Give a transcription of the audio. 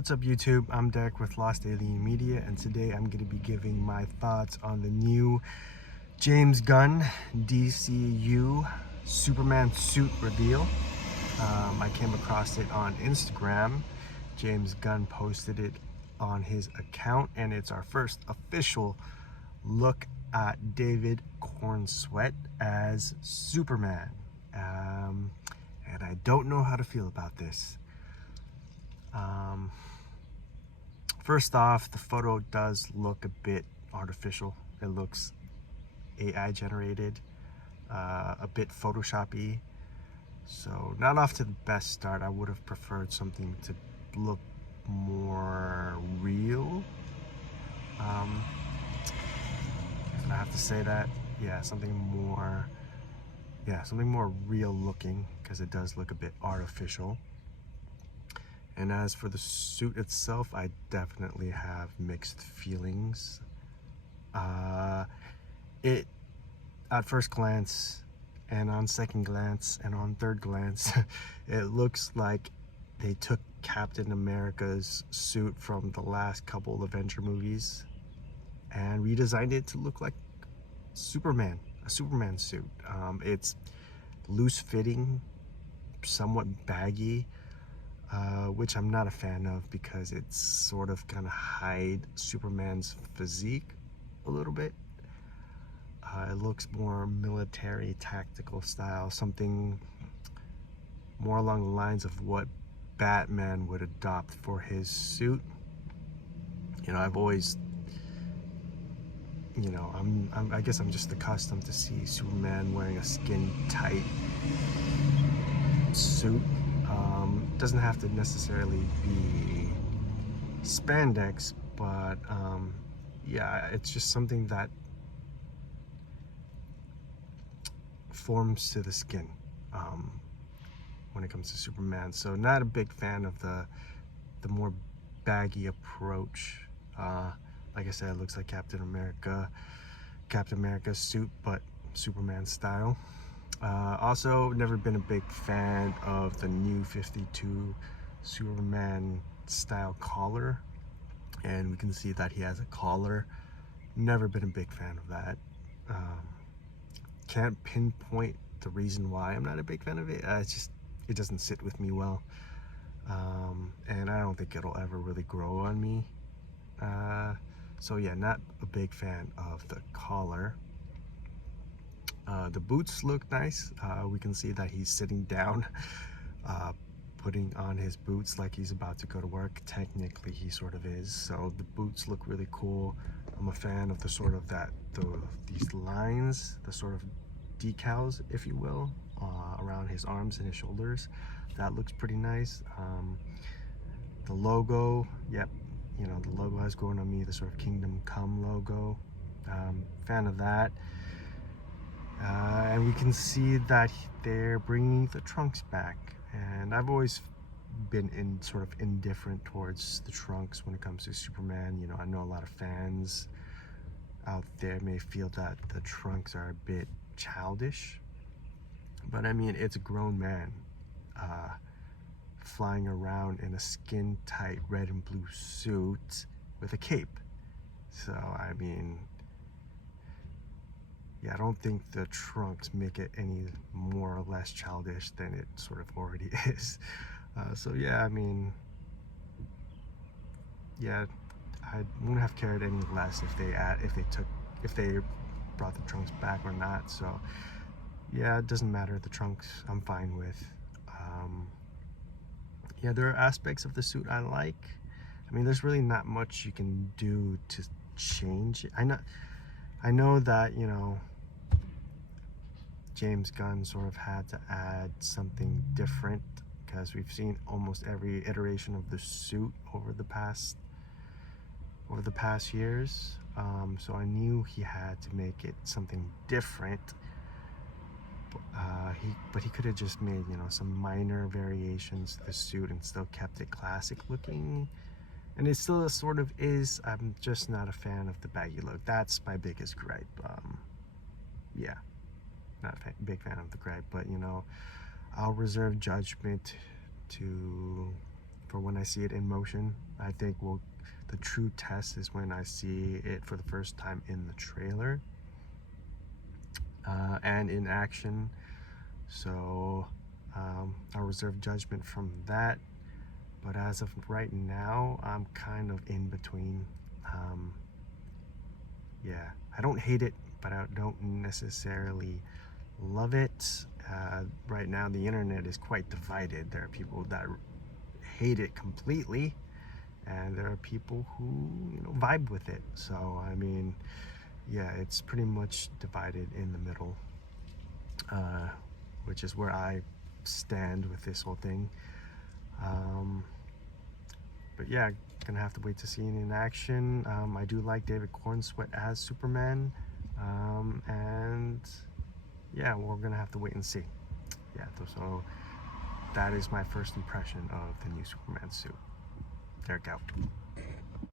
What's up YouTube? I'm Derek with Lost Alien Media, and today I'm going to be giving my thoughts on the new James Gunn DCU Superman suit reveal. I came across it on Instagram. James Gunn posted it on his account, and it's our first official look at David Corenswet as Superman. And I don't know how to feel about this. First off, the photo does look a bit artificial. It looks AI generated, a bit Photoshop-y. So not off to the best start. I would have preferred something to look more real. If I have to say that, yeah, something more real looking, because it does look a bit artificial. And as for the suit itself, I definitely have mixed feelings. It, at first glance, and on second glance, and on third glance, it looks like they took Captain America's suit from the last couple Avenger movies and redesigned it to look like Superman, a Superman suit. It's loose fitting, somewhat baggy, which I'm not a fan of because it's sort of kind of hide Superman's physique a little bit. It looks more military, tactical style, something more along the lines of what Batman would adopt for his suit. You know, I've always, you know, I guess I'm just accustomed to see Superman wearing a skin tight suit. Doesn't have to necessarily be spandex, but yeah, it's just something that forms to the skin when it comes to Superman. So not a big fan of the more baggy approach. Like I said, it looks like Captain America's suit, but Superman style. Also, never been a big fan of the new 52 Superman style collar, and we can see that he has a collar. Never been a big fan of that. Can't pinpoint the reason why I'm not a big fan of it. It doesn't sit with me well, and I don't think it'll ever really grow on me. So yeah, not a big fan of the collar. The boots look nice. We can see that he's sitting down, putting on his boots like he's about to go to work. Technically, he sort of is. So the boots look really cool. I'm a fan of the sort of these lines, the sort of decals, if you will, around his arms and his shoulders. That looks pretty nice. The logo, yep, you know, the logo has grown on me. The sort of Kingdom Come logo. Fan of that. And we can see that they're bringing the trunks back, and I've always been sort of indifferent towards the trunks when it comes to Superman. You know, I know a lot of fans out there may feel that the trunks are a bit childish, but I mean, it's a grown man flying around in a skin tight red and blue suit with a cape. So I mean, yeah, I don't think the trunks make it any more or less childish than it sort of already is. So yeah, I mean, yeah, I wouldn't have cared any less if they brought the trunks back or not. So yeah, it doesn't matter. The trunks I'm fine with. Yeah, there are aspects of the suit I like. I mean, there's really not much you can do to change it. I know that, you know, James Gunn sort of had to add something different because we've seen almost every iteration of the suit over the past years. So I knew he had to make it something different. But he could have just made, you know, some minor variations to the suit and still kept it classic looking. And it still sort of is. I'm just not a fan of the baggy look. That's my biggest gripe. Yeah, not a big fan of the gripe, but you know, I'll reserve judgment for when I see it in motion. I think the true test is when I see it for the first time in the trailer and in action. So I'll reserve judgment from that. But as of right now, I'm kind of in between. Yeah, I don't hate it, but I don't necessarily love it. Right now, the internet is quite divided. There are people that hate it completely, and there are people who, you know, vibe with it. So, I mean, yeah, it's pretty much divided in the middle, which is where I stand with this whole thing. But yeah, gonna have to wait to see it in action. I do like David Cornsweet as Superman, and yeah, we're gonna have to wait and see. Yeah, so that is my first impression of the new Superman suit. Derek out.